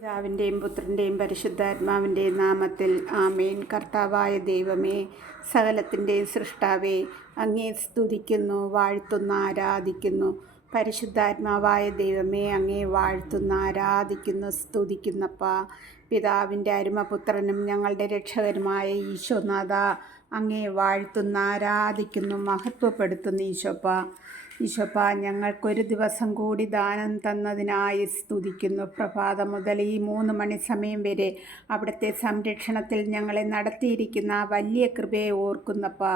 പിതാവിൻ്റെയും പുത്രൻ്റെയും പരിശുദ്ധാത്മാവിൻ്റെയും നാമത്തിൽ ആമേൻ. കർത്താവായ ദൈവമേ, സകലത്തിൻ്റെയും സൃഷ്ടാവേ, അങ്ങേ സ്തുതിക്കുന്നു, വാഴ്ത്തുന്നു, ആരാധിക്കുന്നു. പരിശുദ്ധാത്മാവായ ദൈവമേ, അങ്ങേ വാഴ്ത്തുന്നു, ആരാധിക്കുന്നു, സ്തുതിക്കുന്നപ്പാ. പിതാവിൻ്റെ അരുമപുത്രനും ഞങ്ങളുടെ രക്ഷകനുമായ ഈശോനാഥ, അങ്ങേ വാഴ്ത്തുന്നു, ആരാധിക്കുന്നു, മഹത്വപ്പെടുത്തുന്നു. ഈശോപ്പ, ഞങ്ങൾക്കൊരു ദിവസം കൂടി ദാനം തന്നതിനായി സ്തുതിക്കുന്നു. പ്രഭാതം മുതൽ ഈ 3 മണി സമയം വരെ അവിടുത്തെ സംരക്ഷണത്തിൽ ഞങ്ങളെ നടത്തിയിരിക്കുന്ന ആ വലിയ കൃപയെ ഓർക്കുന്നപ്പാ.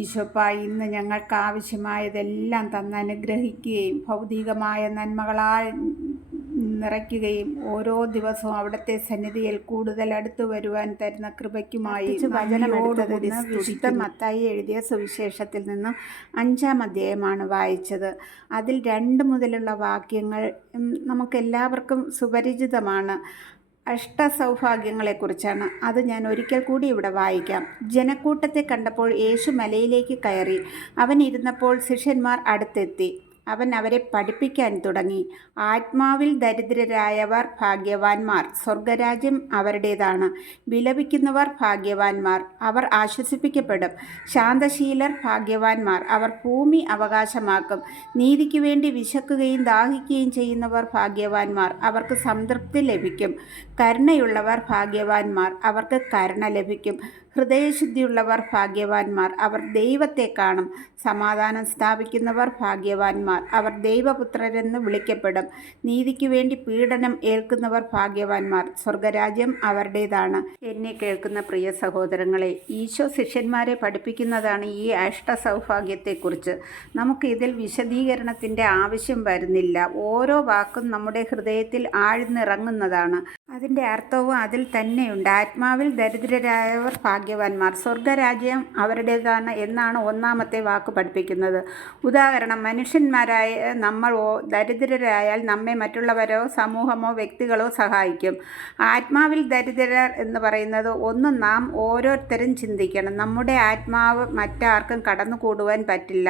ഈശോപ്പ, ഇന്ന് ഞങ്ങൾക്ക് ആവശ്യമായതെല്ലാം തന്നനുഗ്രഹിക്കുകയും ഭൗതികമായ നന്മകളാൽ നിറയ്ക്കുകയും ഓരോ ദിവസവും അവിടുത്തെ സന്നിധിയിൽ കൂടുതൽ അടുത്തു വരുവാൻ തരുന്ന കൃപയ്ക്കുമായി വിശുദ്ധ മത്തായി എഴുതിയ സുവിശേഷത്തിൽ നിന്നും 5-ാം അധ്യായമാണ് വായിച്ചത്. അതിൽ 2 മുതലുള്ള വാക്യങ്ങൾ നമുക്കെല്ലാവർക്കും സുപരിചിതമാണ്. അഷ്ടസൗഭാഗ്യങ്ങളെക്കുറിച്ചാണ്. അത് ഞാൻ ഒരിക്കൽ കൂടി ഇവിടെ വായിക്കാം. ജനക്കൂട്ടത്തെ കണ്ടപ്പോൾ യേശു മലയിലേക്ക് കയറി. അവൻ ഇരുന്നപ്പോൾ ശിഷ്യന്മാർ അടുത്തെത്തി. അവൻ അവരെ പഠിപ്പിക്കാൻ തുടങ്ങി. ആത്മാവിൽ ദരിദ്രരായവർ ഭാഗ്യവാന്മാർ, സ്വർഗരാജ്യം അവരുടേതാണ്. വിലപിക്കുന്നവർ ഭാഗ്യവാന്മാർ, അവർ ആശ്വസിപ്പിക്കപ്പെടും. ശാന്തശീലർ ഭാഗ്യവാന്മാർ, അവർ ഭൂമി അവകാശമാക്കും. നീതിക്ക് വേണ്ടി വിശക്കുകയും ദാഹിക്കുകയും ചെയ്യുന്നവർ ഭാഗ്യവാന്മാർ, അവർക്ക് സംതൃപ്തി ലഭിക്കും. കരുണയുള്ളവർ ഭാഗ്യവാന്മാർ, അവർക്ക് കരുണ ലഭിക്കും. ഹൃദയശുദ്ധിയുള്ളവർ ഭാഗ്യവാന്മാർ, അവർ ദൈവത്തെ കാണും. സമാധാനം സ്ഥാപിക്കുന്നവർ ഭാഗ്യവാന്മാർ, അവർ ദൈവപുത്രരെന്ന് വിളിക്കപ്പെടും. നീതിക്ക് വേണ്ടി പീഡനം ഏൽക്കുന്നവർ ഭാഗ്യവാന്മാർ, സ്വർഗരാജ്യം അവരുടേതാണ്. എന്നെ കേൾക്കുന്ന പ്രിയ സഹോദരങ്ങളെ, ഈശോ ശിഷ്യന്മാരെ പഠിപ്പിക്കുന്നതാണ് ഈ അഷ്ടസൗഭാഗ്യത്തെക്കുറിച്ച്. നമുക്ക് ഇതിൽ വിശദീകരണത്തിൻ്റെ ആവശ്യം വരുന്നില്ല. ഓരോ വാക്കും നമ്മുടെ ഹൃദയത്തിൽ ആഴ്ന്നിറങ്ങുന്നതാണ്. അതിൻ്റെ അർത്ഥവും അതിൽ തന്നെയുണ്ട്. ആത്മാവിൽ ദരിദ്രരായവർ ഭാഗ്യവാന്മാർ, സ്വർഗരാജ്യം അവരുടേതാണ് എന്നാണ് 1-ാമത്തെ വാക്ക് പഠിപ്പിക്കുന്നത്. ഉദാഹരണം, മനുഷ്യന്മാരായ നമ്മൾ ദരിദ്രരായാൽ നമ്മെ മറ്റുള്ളവരോ സമൂഹമോ വ്യക്തികളോ സഹായിക്കും. ആത്മാവിൽ ദരിദ്രർ എന്ന് പറയുന്നത് നാം ഓരോരുത്തരും ചിന്തിക്കണം. നമ്മുടെ ആത്മാവ് മറ്റാർക്കും കടന്നുകൂടുവാൻ പറ്റില്ല.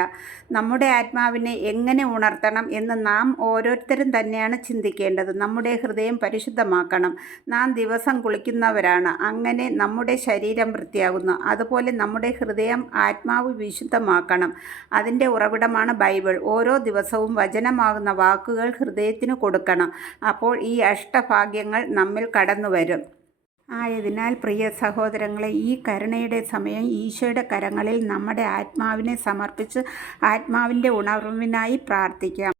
നമ്മുടെ ആത്മാവിനെ എങ്ങനെ ഉണർത്തണം എന്ന് നാം ഓരോരുത്തരും തന്നെയാണ് ചിന്തിക്കേണ്ടത്. നമ്മുടെ ഹൃദയം പരിശുദ്ധമാക്കണം. നാം ദിവസം കുളിക്കുന്നവരാണ്, അങ്ങനെ നമ്മുടെ ശരീരം വൃത്തിയാകുന്നു. അതുപോലെ നമ്മുടെ ഹൃദയം ആത്മാവ് വിശുദ്ധമാക്കണം. അതിൻ്റെ ഉറവിടമാണ് ബൈബിൾ. ഓരോ ദിവസവും വചനമാകുന്ന വാക്കുകൾ ഹൃദയത്തിന് കൊടുക്കണം. അപ്പോൾ ഈ അഷ്ടഭാഗ്യങ്ങൾ നമ്മിൽ കടന്നു വരും. ആയതിനാൽ പ്രിയ സഹോദരങ്ങളെ, ഈ കരുണയുടെ സമയം ഈശോയുടെ കരങ്ങളിൽ നമ്മുടെ ആത്മാവിനെ സമർപ്പിച്ച് ആത്മാവിൻ്റെ ഉണർവിനായി പ്രാർത്ഥിക്കാം.